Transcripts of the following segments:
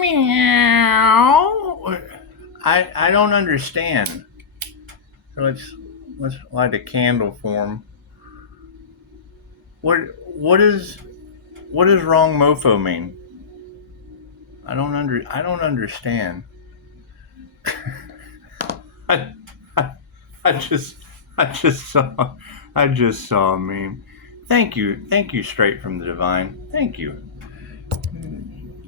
Meow. I don't understand. Let's light a candle for him. What what is what does wrong mofo mean? I don't understand. I, I, I just I just saw I just saw a meme. Thank you, straight from the divine. Thank you.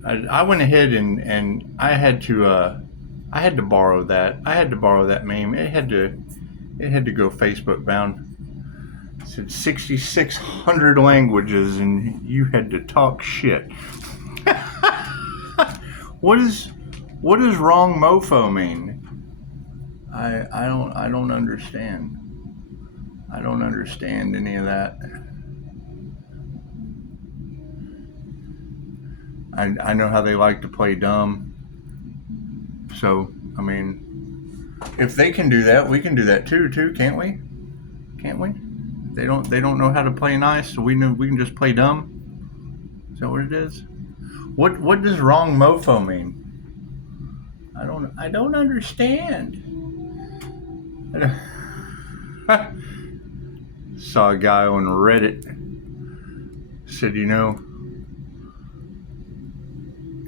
I went ahead and I had to borrow that. I had to borrow that meme. It had to go Facebook bound. It said 6,600 languages, and you had to talk shit. What is what does wrong mofo mean? I don't understand. I don't understand any of that. I know how they like to play dumb. So I mean, if they can do that, we can do that too, can't we? Can't we? They don't know how to play nice, so we know we can just play dumb. Is that what it is? What does wrong mofo mean? I don't understand. Saw a guy on Reddit said,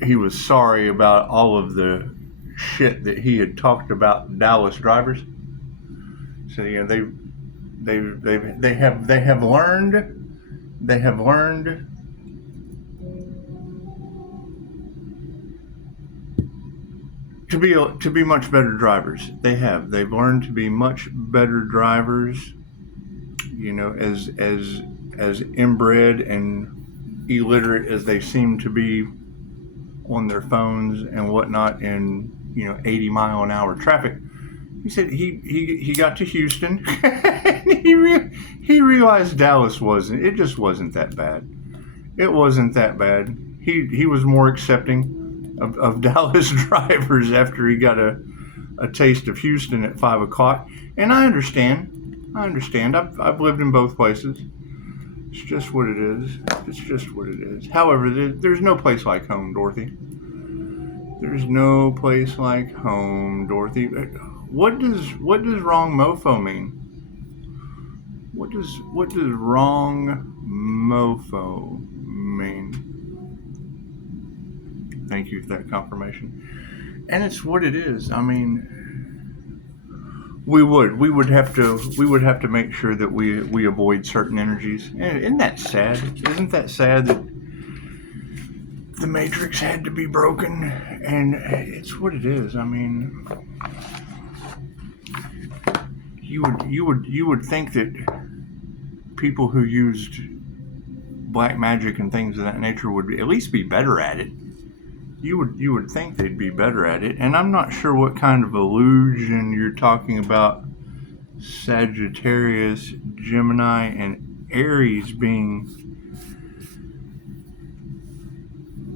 he was sorry about all of the shit that he had talked about Dallas drivers. So they have learned to be much better drivers. They've learned to be much better drivers. As inbred and illiterate as they seem to be on their phones and whatnot in 80-mile-an-hour traffic. He said he got to Houston and he realized Dallas it just wasn't that bad. It wasn't that bad. He was more accepting of Dallas drivers after he got a taste of Houston at 5 o'clock. And I understand. I've lived in both places. It's just what it is. It's just what it is. However, there's no place like home, Dorothy. There's no place like home, Dorothy. What does wrong mofo mean? What does wrong mofo mean? Thank you for that confirmation. And it's what it is. I mean, we would have to make sure that we avoid certain energies. Isn't that sad? Isn't that sad that the matrix had to be broken? And it's what it is. I mean, you would think that people who used black magic and things of that nature would at least be better at it. You would think they'd be better at it. And I'm not sure what kind of illusion you're talking about. Sagittarius, Gemini, and Aries being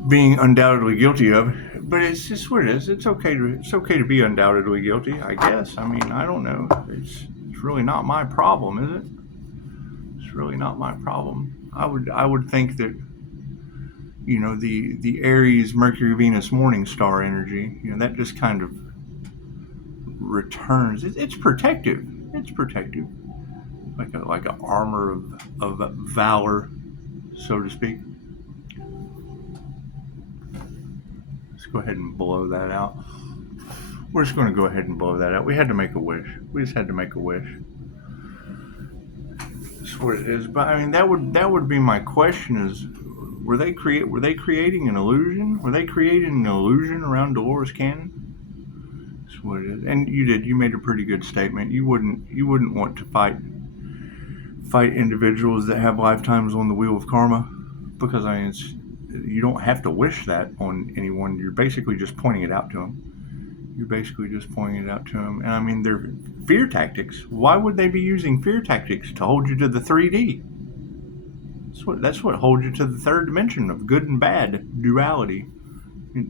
undoubtedly guilty of. But it's just what it is. It's okay to be undoubtedly guilty, I guess. I mean, I don't know. It's really not my problem, is it? It's really not my problem. I would think that the Aries, Mercury, Venus, morning star energy, that just kind of returns. It's protective. It's protective, like an armor of valor, so to speak. Let's go ahead and blow that out. We're just going to go ahead and blow that out. We had to make a wish. We just had to make a wish. That's what it is. But I mean, that would be my question: is were they creating an illusion? Were they creating an illusion around Dolores Cannon? That's what it is. And you made a pretty good statement. You wouldn't want to fight individuals that have lifetimes on the wheel of karma, because I mean, you don't have to wish that on anyone. You're basically just pointing it out to them. And I mean, they're fear tactics. Why would they be using fear tactics? To hold you to the 3D. That's what holds you to the third dimension of good and bad duality.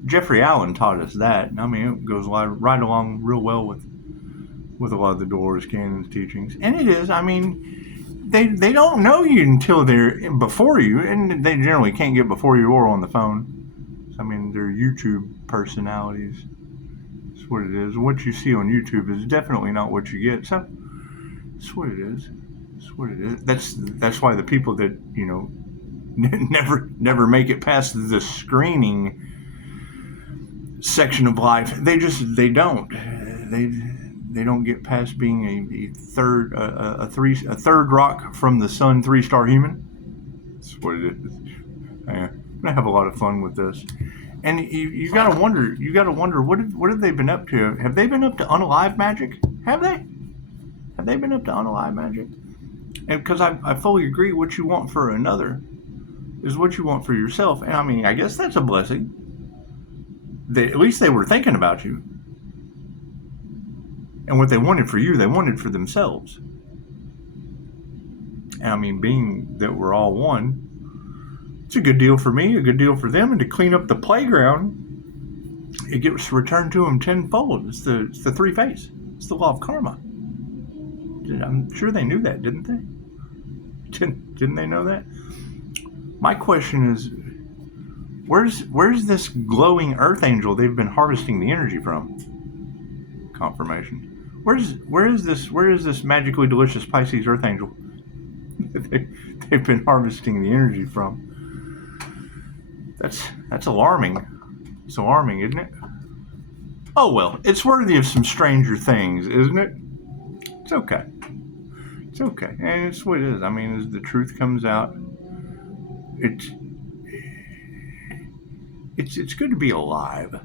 Jeffrey Allen taught us that. I mean, it goes right along real well with a lot of the Dolores Cannon's teachings. And it is, I mean, they don't know you until they're before you, and they generally can't get before you or on the phone. I mean, they're YouTube personalities. That's what it is. What you see on YouTube is definitely not what you get. So that's what it is. That's what it is. That's why the people that, you know, never make it past the screening section of life, they don't get past being a third rock from the sun 3-star human. That's what it is. I'm gonna have a lot of fun with this, and you gotta wonder what have they been up to? Have they been up to unalive magic? Have they been up to unalive magic? And because I fully agree, what you want for another is what you want for yourself. And I mean, I guess that's a blessing. At least they were thinking about you. And what they wanted for you, they wanted for themselves. And I mean, being that we're all one, it's a good deal for me, a good deal for them. And to clean up the playground, it gets returned to them tenfold. It's the three-phase. It's the law of karma. I'm sure they knew that, didn't they? Didn't they know that? My question is, where's this glowing earth angel they've been harvesting the energy from? Confirmation. Where is this magically delicious Pisces earth angel they've been harvesting the energy from? That's alarming. It's alarming, isn't it? Oh well, it's worthy of some stranger things, isn't it? It's okay. It's okay, and it's what it is. I mean, as the truth comes out, it's good to be alive,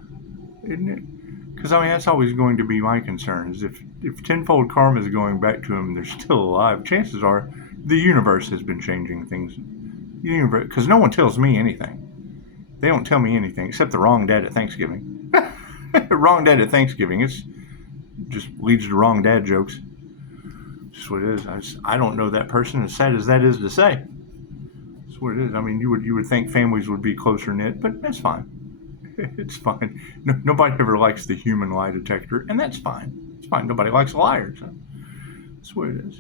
isn't it? Because I mean, that's always going to be my concern. Is if tenfold karma is going back to them, they're still alive. Chances are, the universe has been changing things. The universe, because no one tells me anything. They don't tell me anything except the wrong dad at Thanksgiving. Wrong dad at Thanksgiving. It's just leads to wrong dad jokes. That's what it is. I don't know that person, as sad as that is to say. That's what it is. I mean, you would think families would be closer knit, but that's fine. It's fine. Nobody ever likes the human lie detector, and that's fine. It's fine. Nobody likes a liar. So that's what it is.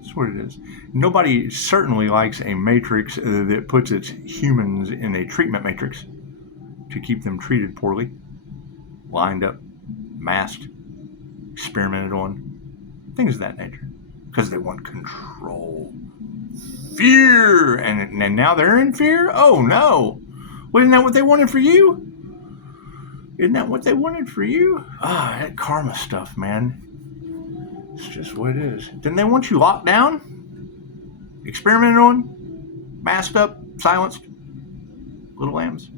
That's what it is. Nobody certainly likes a matrix that puts its humans in a treatment matrix to keep them treated poorly, lined up, masked, experimented on, things of that nature, because they want control, fear, and now they're in fear. Oh no! Well, isn't that what they wanted for you? Isn't that what they wanted for you? That karma stuff, man. It's just what it is. Didn't they want you locked down, experimented on, masked up, silenced? Little lambs.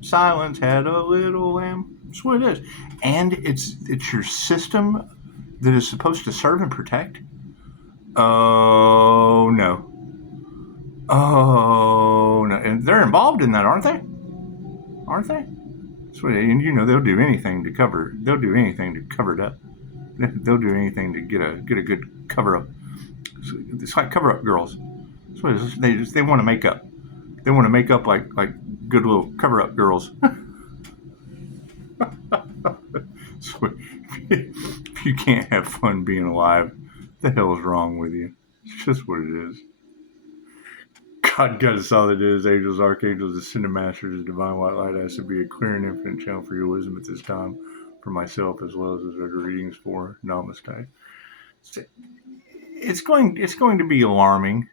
Silence had a little lamb. That's what it is. And it's your system that is supposed to serve and protect. Oh no. Oh no. And they're involved in that, aren't they? Aren't they? That's what, and you know they'll do anything to cover. They'll do anything to cover it up. They'll do anything to get a good cover up. It's like cover up girls. That's what it is. They want to make up. They want to make up like good little cover up girls. So if you can't have fun being alive, the hell is wrong with you? It's just what it is. God got us all that is. Angels, archangels, ascended masters, divine white light has to be a clear and infinite channel for your wisdom at this time, for myself as well as the readings for Namaste. It's going to be alarming.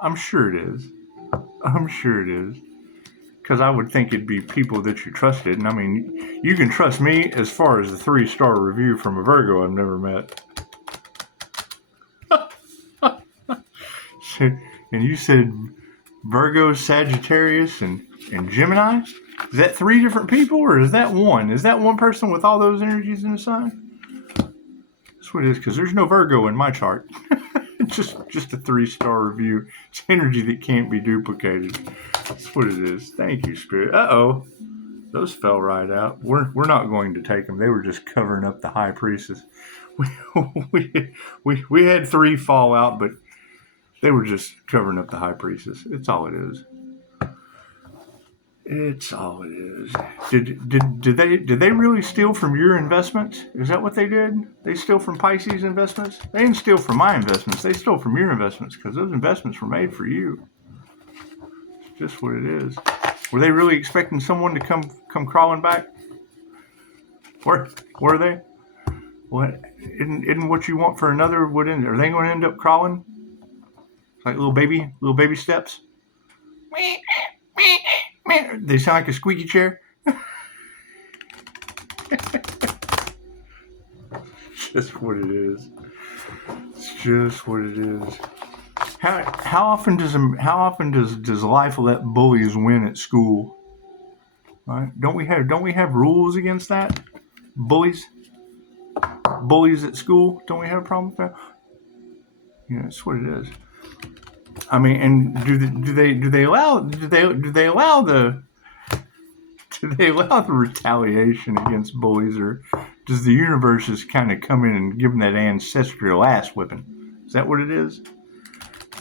I'm sure it is. I'm sure it is. Because I would think it'd be people that you trusted. And I mean, you can trust me as far as the 3-star review from a Virgo I've never met. And you said Virgo, Sagittarius, and Gemini? Is that 3 different people, or is that one? Is that one person with all those energies in the sign? That's what it is, because there's no Virgo in my chart. just a 3-star review. It's energy that can't be duplicated. That's what it is. Thank you, Spirit. Uh-oh. Those fell right out. We're not going to take them. They were just covering up the High Priestess. We had 3 fall out, but they were just covering up the High Priestess. It's all it is. It's all it is. Did they really steal from your investments? Is that what they did? They steal from Pisces investments? They didn't steal from my investments. They stole from your investments because those investments were made for you. It's just what it is. Were they really expecting someone to come crawling back? Were they? What isn't what you want for another? Are they going to end up crawling? Like little baby steps? They sound like a squeaky chair. Just what it is. It's just what it is. How often does life let bullies win at school? Right? Don't we have rules against that? Bullies at school. Don't we have a problem with that? Yeah, that's what it is. I mean, and do they allow the retaliation against bullies, or does the universe just kind of come in and give them that ancestral ass whipping? Is that what it is?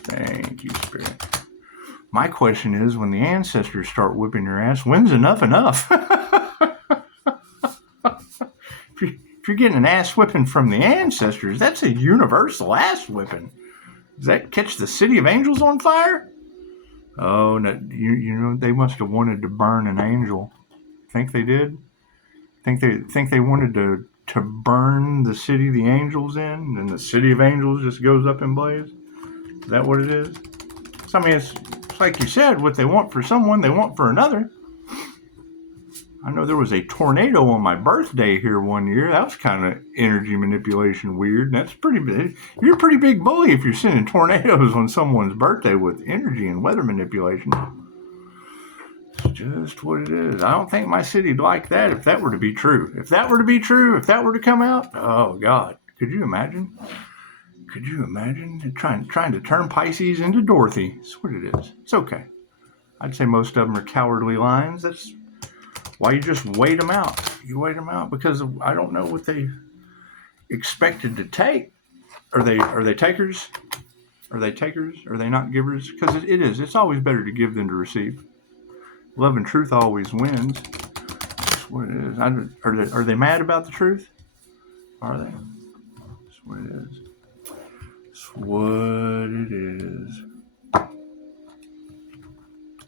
Thank you, Spirit. My question is, when the ancestors start whipping your ass, when's enough? If you're getting an ass whipping from the ancestors, that's a universal ass whipping. Does that catch the city of angels on fire? Oh, no, you know, they must have wanted to burn an angel. Think they did? Think they wanted to burn the city the angels in, and the city of angels just goes up in blaze? Is that what it is? So, I mean, it's like you said, what they want for someone, they want for another. I know there was a tornado on my birthday here one year. That was kind of energy manipulation weird. That's pretty big. You're a pretty big bully if you're sending tornadoes on someone's birthday with energy and weather manipulation. It's just what it is. I don't think my city'd like that if that were to be true. If that were to come out, oh God, could you imagine? Could you imagine trying to turn Pisces into Dorothy? That's what it is. It's okay. I'd say most of them are cowardly lions. That's why you just wait them out. You wait them out because I don't know what they expected to take. Are they takers? Are they takers? Are they not givers? Because it is. It's always better to give than to receive. Love and truth always wins. That's what it is. Are they mad about the truth? Are they? That's what it is. That's what it is.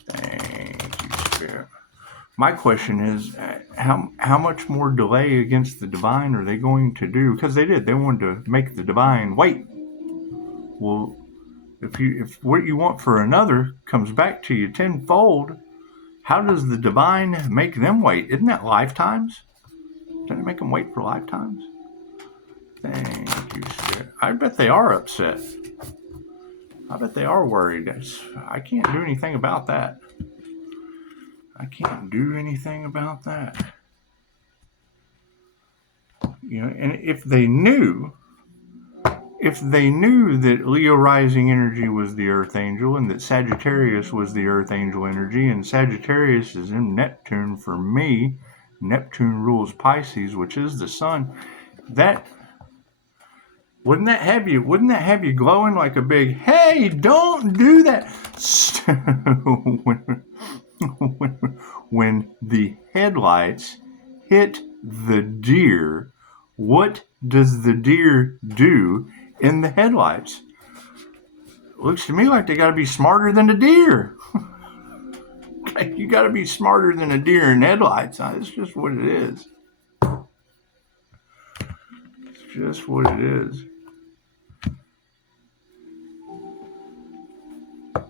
Thank you, Spirit. My question is, how much more delay against the divine are they going to do? Because they did. They wanted to make the divine wait. Well, if what you want for another comes back to you tenfold, how does the divine make them wait? Isn't that lifetimes? Doesn't it make them wait for lifetimes? Thank you, Spirit. I bet they are upset. I bet they are worried. I can't do anything about that. I can't do anything about that. You know, and if they knew that Leo rising energy was the earth angel and that Sagittarius was the earth angel energy, and Sagittarius is in Neptune for me, Neptune rules Pisces, which is the sun, that wouldn't that have you glowing like a big, hey, don't do that. When the headlights hit the deer, what does the deer do in the headlights? It looks to me like they got to be smarter than the deer. You got to be smarter than a deer in headlights. It's just what it is. It's just what it is.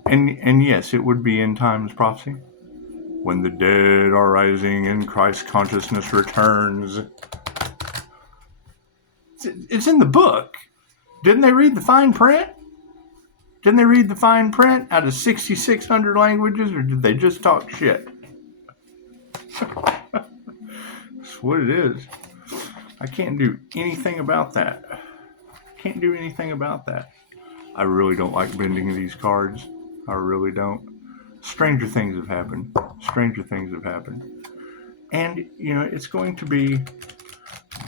And yes, it would be end times prophecy. When the dead are rising and Christ consciousness returns. It's in the book. Didn't they read the fine print? Didn't they read the fine print out of 6,600 languages, or did they just talk shit? That's what it is. I can't do anything about that. Can't do anything about that. I really don't like bending these cards. I really don't. Stranger things have happened. Stranger things have happened. And, you know, it's going to be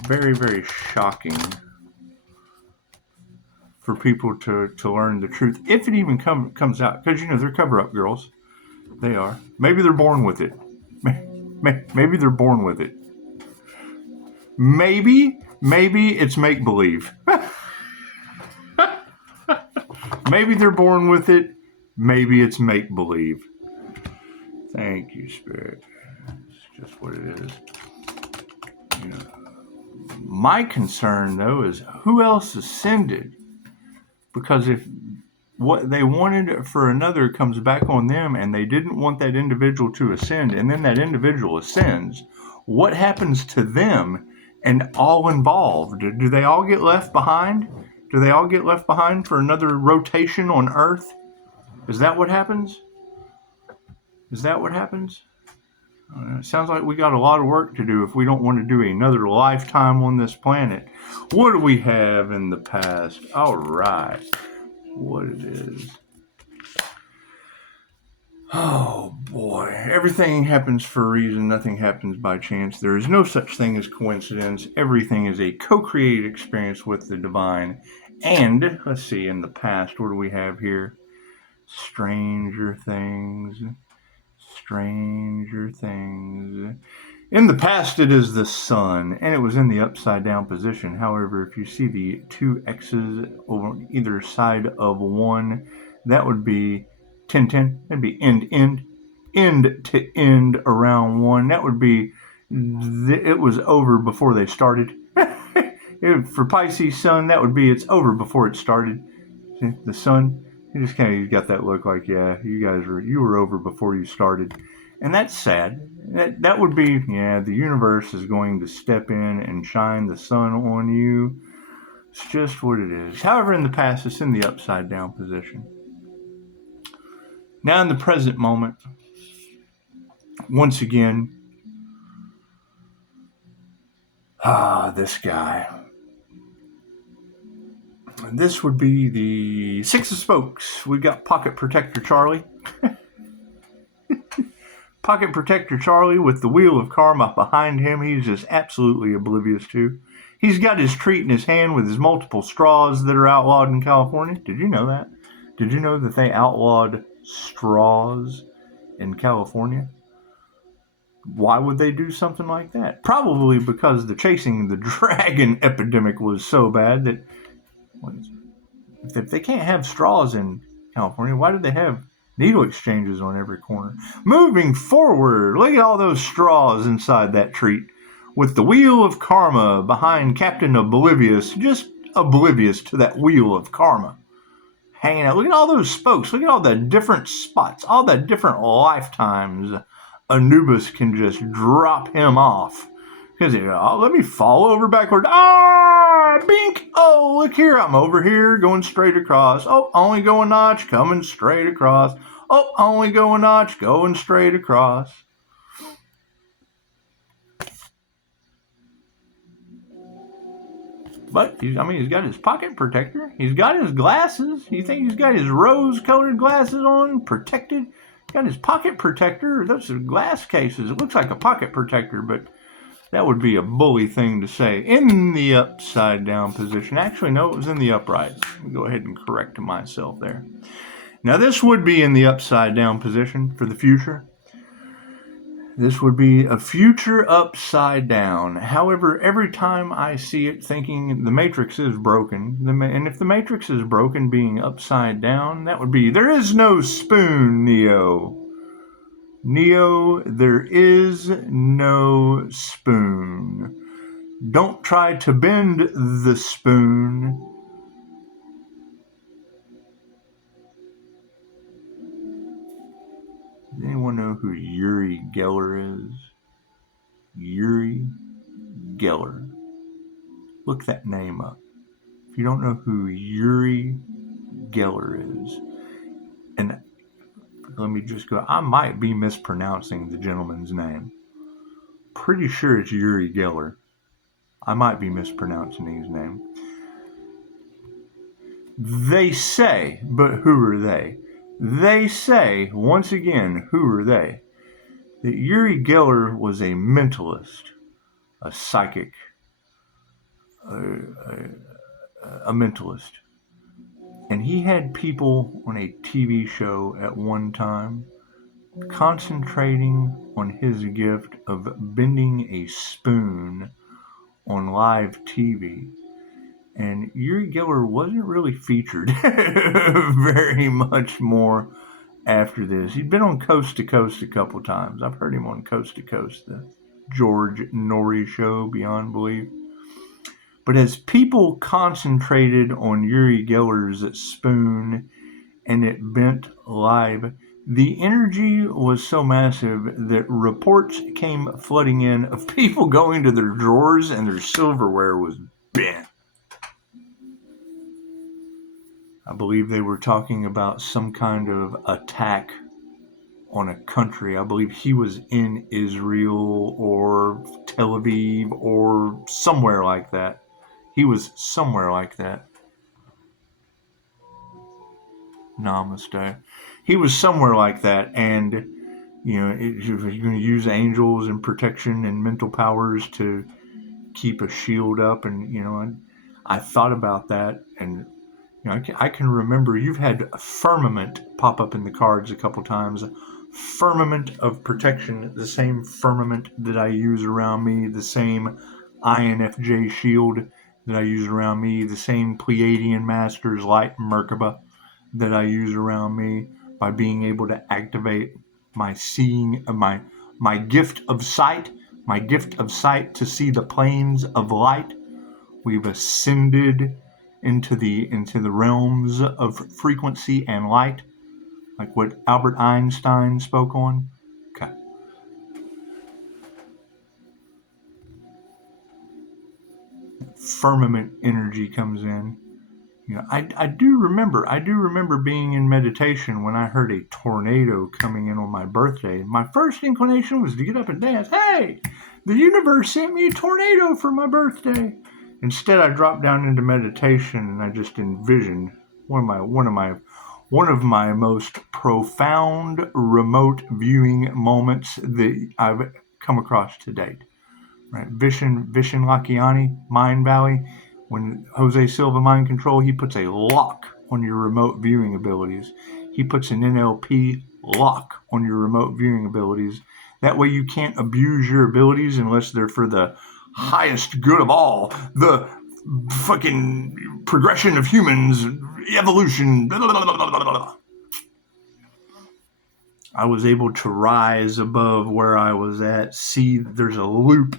very, very shocking for people to learn the truth, if it even comes out. Because, you know, they're cover-up girls. They are. Maybe they're born with it. Maybe they're born with it. Maybe it's make-believe. Maybe they're born with it. Maybe it's make-believe. Thank you, Spirit. It's just what it is. You know, my concern, though, is who else ascended? Because if what they wanted for another comes back on them and they didn't want that individual to ascend, and then that individual ascends, what happens to them and all involved? Do they all get left behind? Do they all get left behind for another rotation on Earth? Is that what happens? Is that what happens? It sounds like we got a lot of work to do if we don't want to do another lifetime on this planet. What do we have in the past? All right. What it is. Oh boy. Everything happens for a reason. Nothing happens by chance. There is no such thing as coincidence. Everything is a co-created experience with the divine. And, let's see, in the past, what do we have here? Stranger things. Stranger things. In the past, it is the sun, and it was in the upside down position. However, if you see the two X's over either side of one, that would be 10-10. That'd be end to end around one. That would be, it was over before they started. For Pisces sun, that would be it's over before it started. See, the sun. You just kind of got that look like, yeah, you were over before you started. And that's sad. That would be, yeah, the universe is going to step in and shine the sun on you. It's just what it is. However, in the past, it's in the upside down position. Now in the present moment, once again, this guy. This would be the Six of Spokes. We got Pocket Protector Charlie. Pocket Protector Charlie with the Wheel of Karma behind him. He's just absolutely oblivious to. He's got his treat in his hand with his multiple straws that are outlawed in California. Did you know that? Did you know that they outlawed straws in California? Why would they do something like that? Probably because the chasing the dragon epidemic was so bad that if they can't have straws in California, why do they have needle exchanges on every corner? Moving forward, look at all those straws inside that treat with the Wheel of Karma behind Captain Oblivious, just oblivious to that Wheel of Karma. Hanging out. Look at all those spokes. Look at all the different spots, all the different lifetimes Anubis can just drop him off. Because, let me fall over backward. Bink! Oh, look here. I'm over here going straight across. Oh, only go a notch, coming straight across. Oh, only go a notch, going straight across. But, he's got his pocket protector. He's got his glasses. You think he's got his rose-colored glasses on, protected? Got his pocket protector. Those are glass cases. It looks like a pocket protector, but that would be a bully thing to say. In the upside down position. Actually, no, it was in the upright. Let me go ahead and correct myself there. Now, this would be in the upside down position for the future. This would be a future upside down. However, every time I see it thinking the matrix is broken, and if the matrix is broken being upside down, that would be, there is no spoon, Neo. Neo, there is no spoon. Don't try to bend the spoon. Does anyone know who Uri Geller is? Uri Geller. Look that name up. If you don't know who Uri Geller is, and let me just go, I might be mispronouncing the gentleman's name. Pretty sure it's Uri Geller. I might be mispronouncing his name. They say, but who are they? They say, once again, who are they? That Uri Geller was a mentalist, a psychic, a mentalist. And he had people on a TV show at one time concentrating on his gift of bending a spoon on live TV. And Uri Geller wasn't really featured very much more after this. He'd been on Coast to Coast a couple times. I've heard him on Coast to Coast, the George Norrie show, beyond belief. But as people concentrated on Uri Geller's spoon and it bent live, the energy was so massive that reports came flooding in of people going to their drawers and their silverware was bent. I believe they were talking about some kind of attack on a country. I believe he was in Israel or Tel Aviv or somewhere like that. He was somewhere like that. Namaste. He was somewhere like that, and if you're going to use angels and protection and mental powers to keep a shield up, and I thought about that, and I can remember you've had a firmament pop up in the cards a couple times. Firmament of protection, the same firmament that I use around me, the same INFJ shield that I use around me, the same Pleiadian Masters light Merkaba that I use around me, by being able to activate my seeing, my gift of sight, to see the planes of light. We've ascended into the realms of frequency and light, like what Albert Einstein spoke on. Okay. Firmament energy comes in. I do remember being in meditation when I heard a tornado coming in on my birthday. My first inclination was to get up and dance. Hey, the universe sent me a tornado for my birthday. Instead, I dropped down into meditation and I just envisioned one of my most profound remote viewing moments that I've come across to date. Right, Vishen Lakiani, Mind Valley. When Jose Silva Mind Control, he puts a lock on your remote viewing abilities. He puts an NLP lock on your remote viewing abilities. That way you can't abuse your abilities unless they're for the highest good of all. The fucking progression of humans, evolution, blah, blah, blah, blah, blah, blah. I was able to rise above where I was at, see there's a loop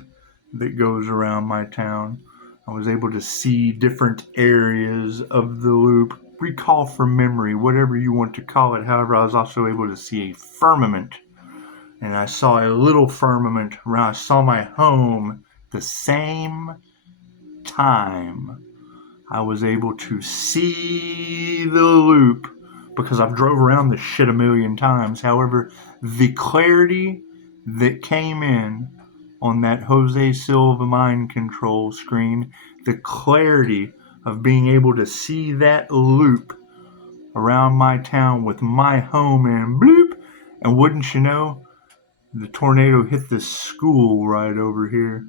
that goes around my town. I was able to see different areas of the loop, recall from memory, whatever you want to call it. However, I was also able to see a firmament, and I saw a little firmament around. I saw my home the same time. I was able to see the loop because I've drove around this shit a million times. However, the clarity that came in on that Jose Silva Mind Control screen, the clarity of being able to see that loop around my town with my home in, bloop, and wouldn't you know, the tornado hit this school right over here,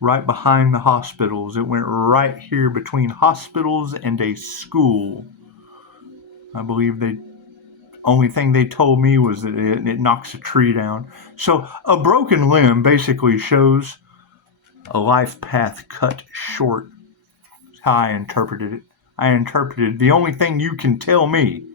right behind the hospitals. It went right here between hospitals and a school. I believe only thing they told me was that it knocks a tree down. So a broken limb basically shows a life path cut short. That's how I interpreted it. I interpreted the only thing you can tell me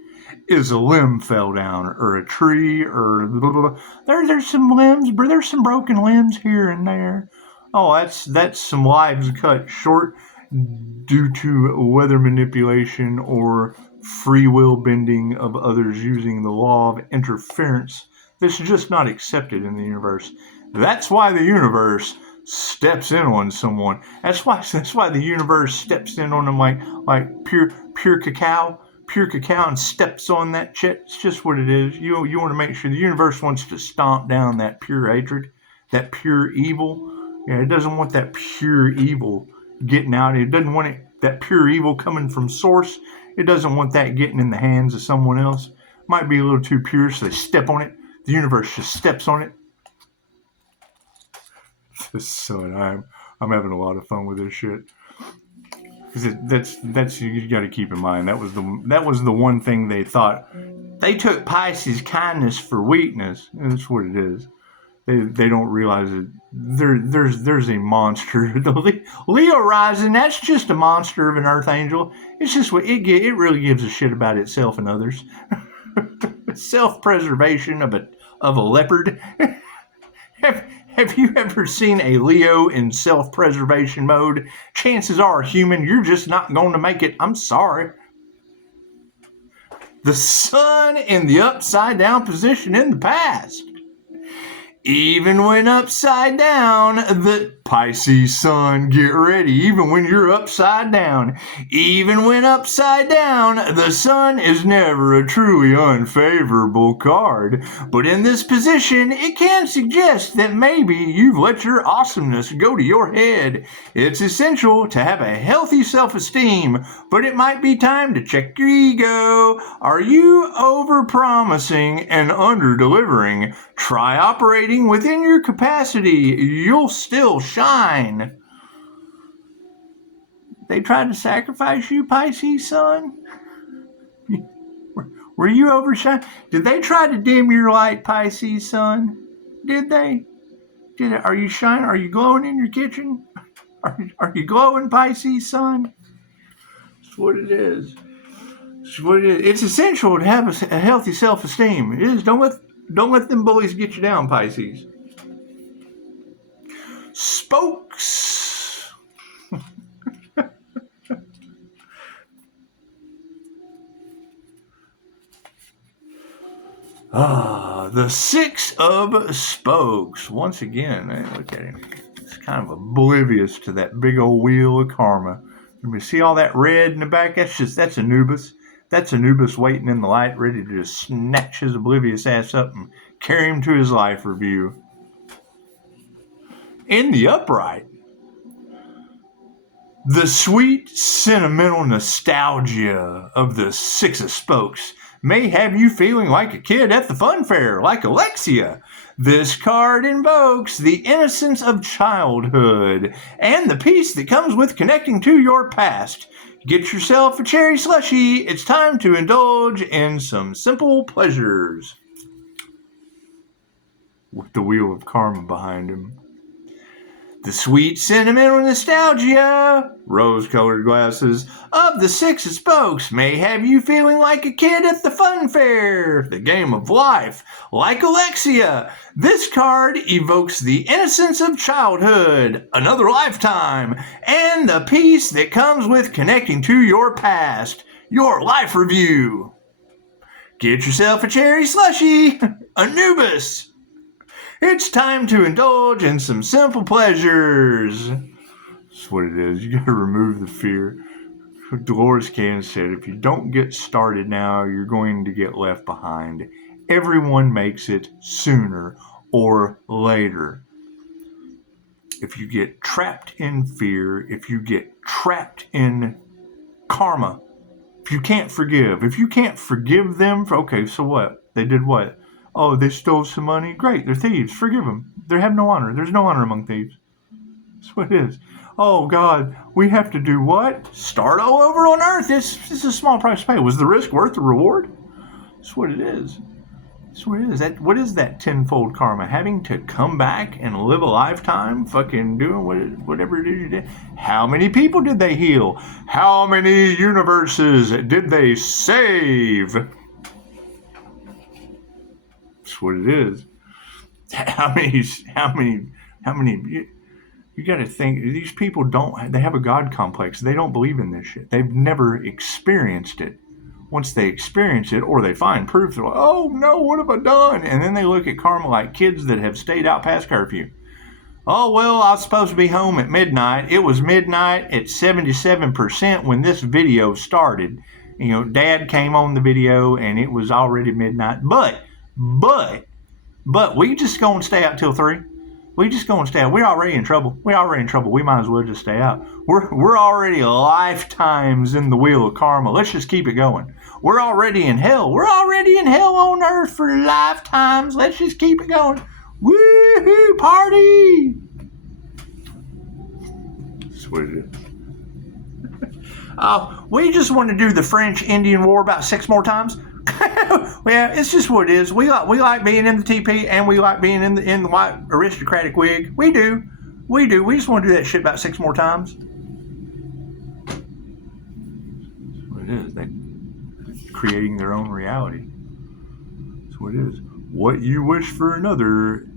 is a limb fell down or a tree or blah, blah, blah. There's some limbs, there's some broken limbs here and there. Oh, that's some lives cut short due to weather manipulation or free will bending of others using the law of interference that's just not accepted in the universe. That's why the universe steps in on someone. That's why the universe steps in on them like pure cacao and steps on that shit. It's just what it is. You want to make sure the universe wants to stomp down that pure hatred, that pure evil. Yeah, it doesn't want that pure evil getting out. It doesn't want that pure evil coming from source. It doesn't want that getting in the hands of someone else. Might be a little too pure, so they step on it. The universe just steps on it. So I'm having a lot of fun with this shit. Because that's you got to keep in mind. That was the one thing they thought. They took Pisces' kindness for weakness. And that's what it is. They don't realize that there's a monster. The Leo rising, that's just a monster of an earth angel. It's just what it really gives a shit about itself and others. self-preservation of a leopard. Have you ever seen a Leo in self-preservation mode? Chances are, human, you're just not going to make it. I'm sorry. The sun in the upside down position in the past. Even when upside down, the Pisces sun, get ready, even when you're upside down. Even when upside down, the sun is never a truly unfavorable card. But in this position, it can suggest that maybe you've let your awesomeness go to your head. It's essential to have a healthy self-esteem, but it might be time to check your ego. Are you over-promising and under-delivering? Try operating within your capacity. You'll still shine. They tried to sacrifice you, Pisces sun? Were you overshining? Did they try to dim your light, Pisces sun? Did they? Are you shining? Are you glowing in your kitchen? Are you glowing, Pisces sun? That's what it is. That's what it is. It's essential to have a healthy self-esteem. It is. Don't let them bullies get you down, Pisces. Spokes. The Six of Spokes. Once again, look at it. It's kind of oblivious to that big old wheel of karma. You see all that red in the back? That's Anubis. That's Anubis waiting in the light, ready to just snatch his oblivious ass up and carry him to his life review. In the upright, the sweet, sentimental nostalgia of the Six of Spokes may have you feeling like a kid at the fun fair, like Alexia. This card invokes the innocence of childhood and the peace that comes with connecting to your past. Get yourself a cherry slushie. It's time to indulge in some simple pleasures. With the wheel of karma behind him. The sweet sentimental nostalgia, rose-colored glasses, of the Six of Spokes may have you feeling like a kid at the fun fair, the game of life, like Alexia. This card evokes the innocence of childhood, another lifetime, and the peace that comes with connecting to your past, your life review. Get yourself a cherry slushie, Anubis. It's time to indulge in some simple pleasures. That's what it is. You got to remove the fear. Dolores Cannon said, if you don't get started now, you're going to get left behind. Everyone makes it sooner or later. If you get trapped in fear, if you get trapped in karma, if you can't forgive them, okay, so what? They did what? Oh, they stole some money? Great, they're thieves. Forgive them. They have no honor. There's no honor among thieves. That's what it is. Oh, God, we have to do what? Start all over on earth. It's a small price to pay. Was the risk worth the reward? That's what it is. That's what it is. What is that tenfold karma? Having to come back and live a lifetime fucking doing whatever it is you did. How many people did they heal? How many universes did they save? That's what it is. How many, you got to think, these people they have a God complex. They don't believe in this shit. They've never experienced it. Once they experience it or they find proof, they're like, oh no, what have I done? And then they look at karma like kids that have stayed out past curfew. Oh, well, I was supposed to be home at midnight. It was midnight at 77% when this video started. You know, Dad came on the video and it was already midnight. But we just going to stay out till 3. We just going to stay out. We're already in trouble. We might as well just stay out. We're already lifetimes in the wheel of karma. Let's just keep it going. We're already in hell. We're already in hell on earth for lifetimes. Let's just keep it going. Woohoo, party! That's what it is. We just want to do the French-Indian War about 6 more times. Well, it's just what it is. We like being in the TP and we like being in the white aristocratic wig. We do. We just want to do that shit about 6 more times. That's what it is. They're creating their own reality. That's what it is. What you wish for another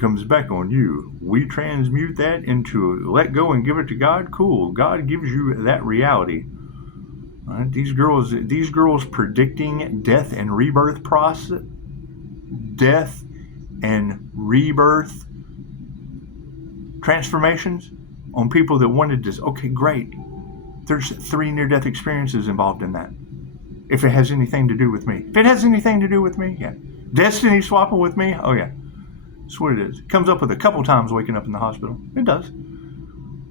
comes back on you. We transmute that into let go and give it to God. Cool. God gives you that reality. Right? These girls predicting death and rebirth process, death and rebirth transformations on people that wanted to. Okay, great. There's 3 near-death experiences involved in that. If it has anything to do with me. If it has anything to do with me, yeah. Destiny swapping with me, oh yeah. That's what it is. It comes up with a couple times waking up in the hospital. It does.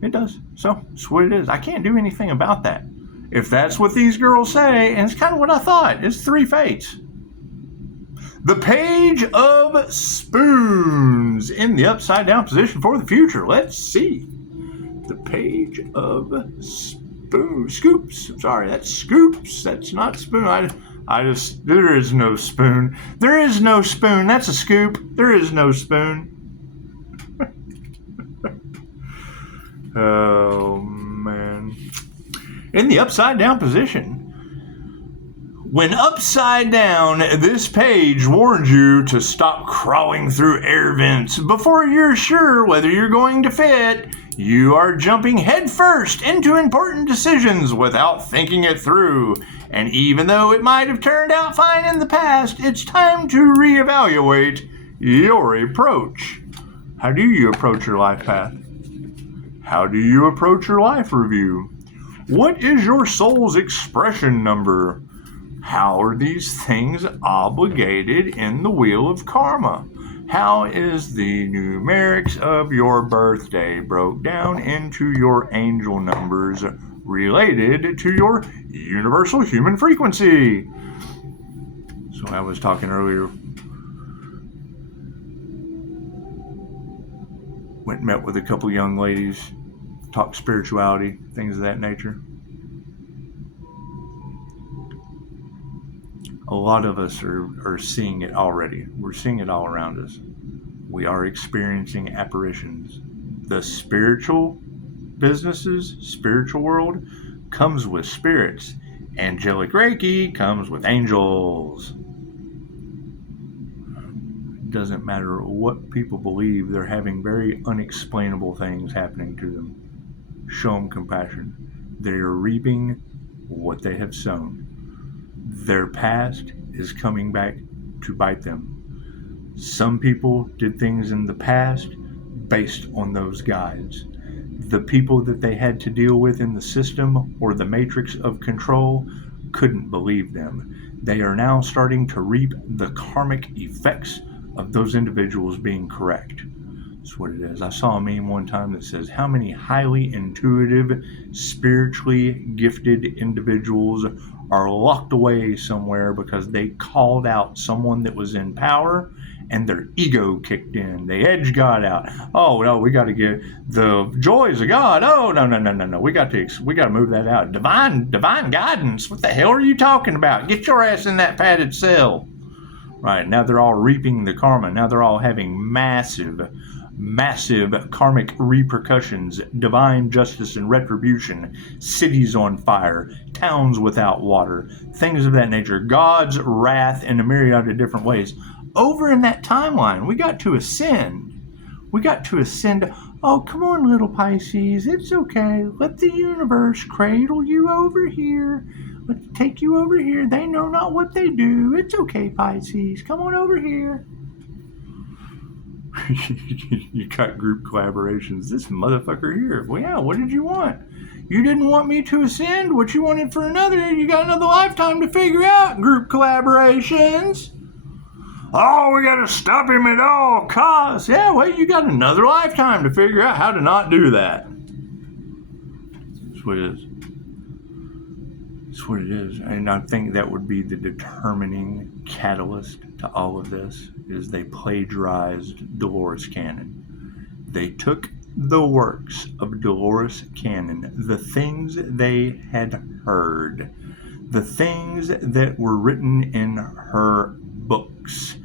It does. So, that's what it is. I can't do anything about that. If that's what these girls say, and it's kind of what I thought, it's 3 fates. The Page of Spoons in the upside down position for the future. Let's see. The Page of Scoops. I'm sorry, that's Scoops. That's not Spoon. There is no spoon. There is no spoon. That's a scoop. There is no spoon. Oh, man. In the upside down position. When upside down, this page warns you to stop crawling through air vents before you're sure whether you're going to fit. You are jumping headfirst into important decisions without thinking it through. And even though it might have turned out fine in the past, it's time to reevaluate your approach. How do you approach your life path? How do you approach your life review? What is your soul's expression number? How are these things obligated in the wheel of karma? How is the numerics of your birthday broke down into your angel numbers related to your universal human frequency? So I was talking earlier. Went and met with a couple young ladies, talked spirituality, things of that nature. A lot of us are seeing it already. We're seeing it all around us. We are experiencing apparitions. The spiritual businesses, spiritual world, comes with spirits. Angelic Reiki comes with angels. It doesn't matter what people believe, they're having very unexplainable things happening to them. Show them compassion. They are reaping what they have sown. Their past is coming back to bite them. Some people did things in the past based on those guides. The people that they had to deal with in the system or the matrix of control couldn't believe them. They are now starting to reap the karmic effects of those individuals being correct. That's what it is. I saw a meme one time that says, how many highly intuitive, spiritually gifted individuals are locked away somewhere because they called out someone that was in power and their ego kicked in. They edged God out. Oh, no, we got to get the joys of God. Oh, no. We got to move that out. Divine guidance. What the hell are you talking about? Get your ass in that padded cell. Right, now they're all reaping the karma. Now they're all having massive karmic repercussions, divine justice and retribution, cities on fire, towns without water, things of that nature, God's wrath in a myriad of different ways. Over in that timeline, we got to ascend. Oh, come on, little Pisces, it's okay. Let the universe cradle you over here. Let's take you over here. They know not what they do. It's okay, Pisces. Come on over here. You got group collaborations. This motherfucker here. Well, yeah, what did you want? You didn't want me to ascend? What you wanted for another? You got another lifetime to figure out. Group collaborations. Oh, we got to stop him at all costs. Yeah, well, you got another lifetime to figure out how to not do that. That's what it is. That's what it is. And I think that would be the determining catalyst to all of this, is they plagiarized Dolores Cannon. They took the works of Dolores Cannon, the things they had heard, the things that were written in her books,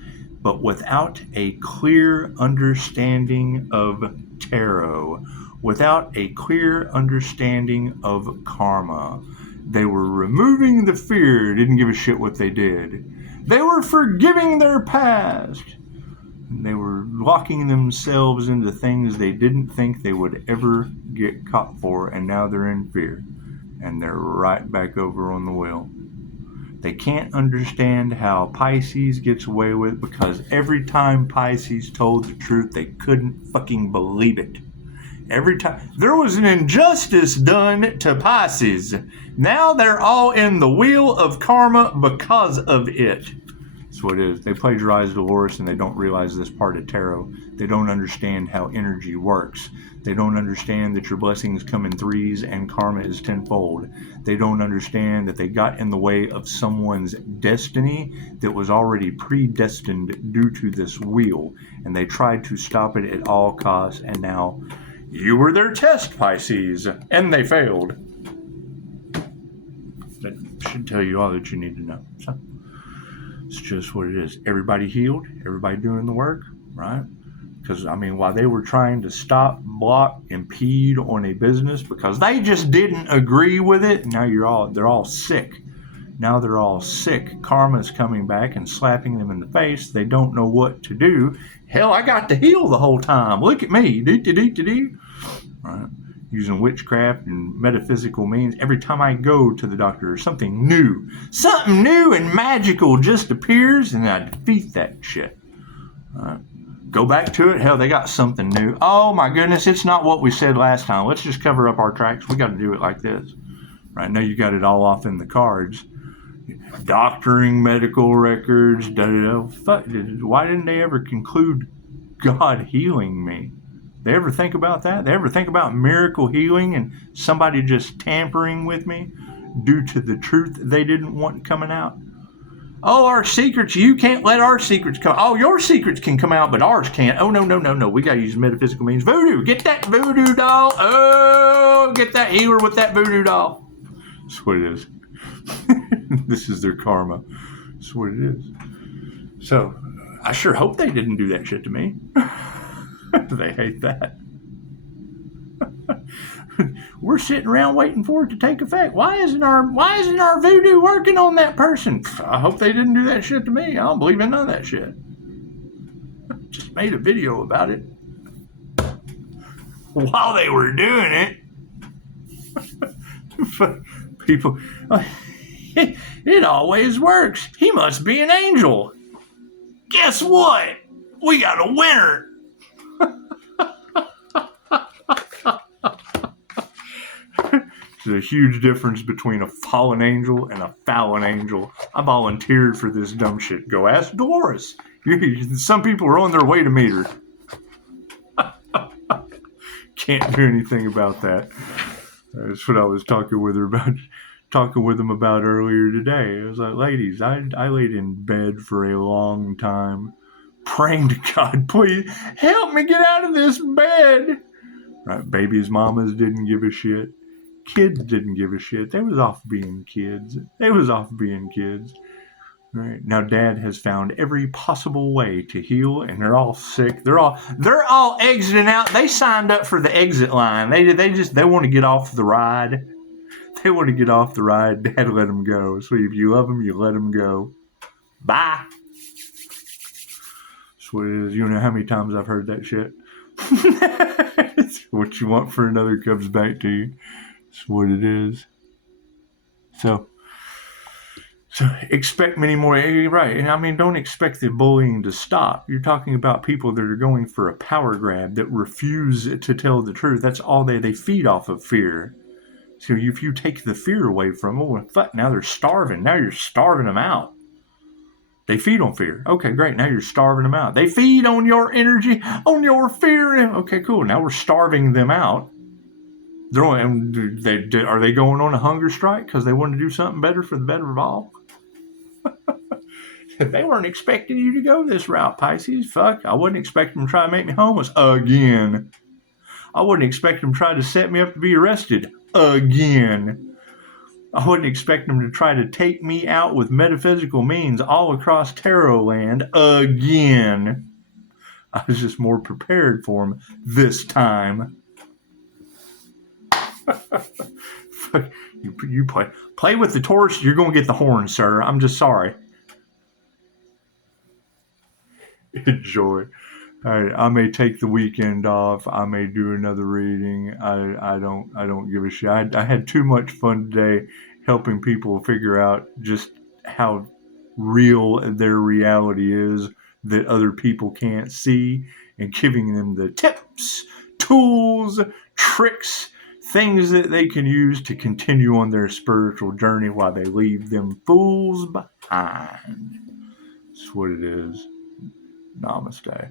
but without a clear understanding of tarot, without a clear understanding of karma. They were removing the fear, didn't give a shit what they did. They were forgiving their past. They were locking themselves into things they didn't think they would ever get caught for, and now they're in fear. And they're right back over on the wheel. They can't understand how Pisces gets away with it, because every time Pisces told the truth, they couldn't fucking believe it. Every time there was an injustice done to Pisces, now they're all in the wheel of karma because of it. That's what it is. They plagiarize Dolores and they don't realize this part of tarot. They don't understand how energy works. They don't understand that your blessings come in threes and karma is tenfold. They don't understand that they got in the way of someone's destiny that was already predestined due to this wheel, and they tried to stop it at all costs, and now you were their test, Pisces, and they failed. That should tell you all that you need to know. So, it's just what it is. Everybody healed, everybody doing the work, right? Because, I mean, while they were trying to stop, block, impede on a business because they just didn't agree with it, now they're all sick. Now they're all sick. Karma's coming back and slapping them in the face. They don't know what to do. Hell, I got to heal the whole time. Look at me. Right? Using witchcraft and metaphysical means. Every time I go to the doctor, something new and magical just appears, and I defeat that shit. Right? Go back to it. Hell, they got something new. Oh my goodness, it's not what we said last time. Let's just cover up our tracks. We got to do it like this. Right now, you got it all off in the cards. Doctoring medical records. Why didn't they ever conclude God healing me? They ever think about that? They ever think about miracle healing and somebody just tampering with me due to the truth they didn't want coming out? Oh, our secrets, you can't let our secrets come. Oh, your secrets can come out, but ours can't. Oh, no. We got to use metaphysical means. Voodoo. Get that voodoo doll. Oh, get that healer with that voodoo doll. That's what it is. This is their karma. That's what it is. So, I sure hope they didn't do that shit to me. They hate that. We're sitting around waiting for it to take effect. Why isn't our voodoo working on that person? I hope they didn't do that shit to me. I don't believe in none of that shit. Just made a video about it while they were doing it. People, it always works. He must be an angel. Guess what? We got a winner. There's a huge difference between a fallen angel and a fallen angel. I volunteered for this dumb shit. Go ask Dolores. Some people are on their way to meet her. Can't do anything about that. That's what I was talking with them about earlier today. I was like, ladies, I laid in bed for a long time, praying to God, please help me get out of this bed. Right? Babies' mamas didn't give a shit. Kids didn't give a shit. They was off being kids. Right? Now Dad has found every possible way to heal, and they're all sick. They're all exiting out. They signed up for the exit line. They want to get off the ride. They want to get off the ride. Dad let them go. So if you love them, you let them go. Bye. That's what it is. You know how many times I've heard that shit? What you want for another comes back to you. That's what it is. So expect many more. Right. I mean, don't expect the bullying to stop. You're talking about people that are going for a power grab, that refuse to tell the truth. That's all they feed off of fear. So if you take the fear away from them, well, fuck, now they're starving. Now you're starving them out. They feed on fear. Okay, great. Now you're starving them out. They feed on your energy, on your fear. Okay, cool. Now we're starving them out. Are they going on a hunger strike because they want to do something better for the better of all? They weren't expecting you to go this route, Pisces. Fuck, I wouldn't expect them to try to make me homeless again. I wouldn't expect them to try to set me up to be arrested again. I wouldn't expect them to try to take me out with metaphysical means all across tarot land again. I was just more prepared for them this time. You play with the torch, you're going to get the horn, sir. I'm just sorry. enjoy. I may take the weekend off. I may do another reading. I don't give a shit. I had too much fun today helping people figure out just how real their reality is that other people can't see, and giving them the tips, tools, tricks, things that they can use to continue on their spiritual journey while they leave them fools behind. That's what it is. Namaste.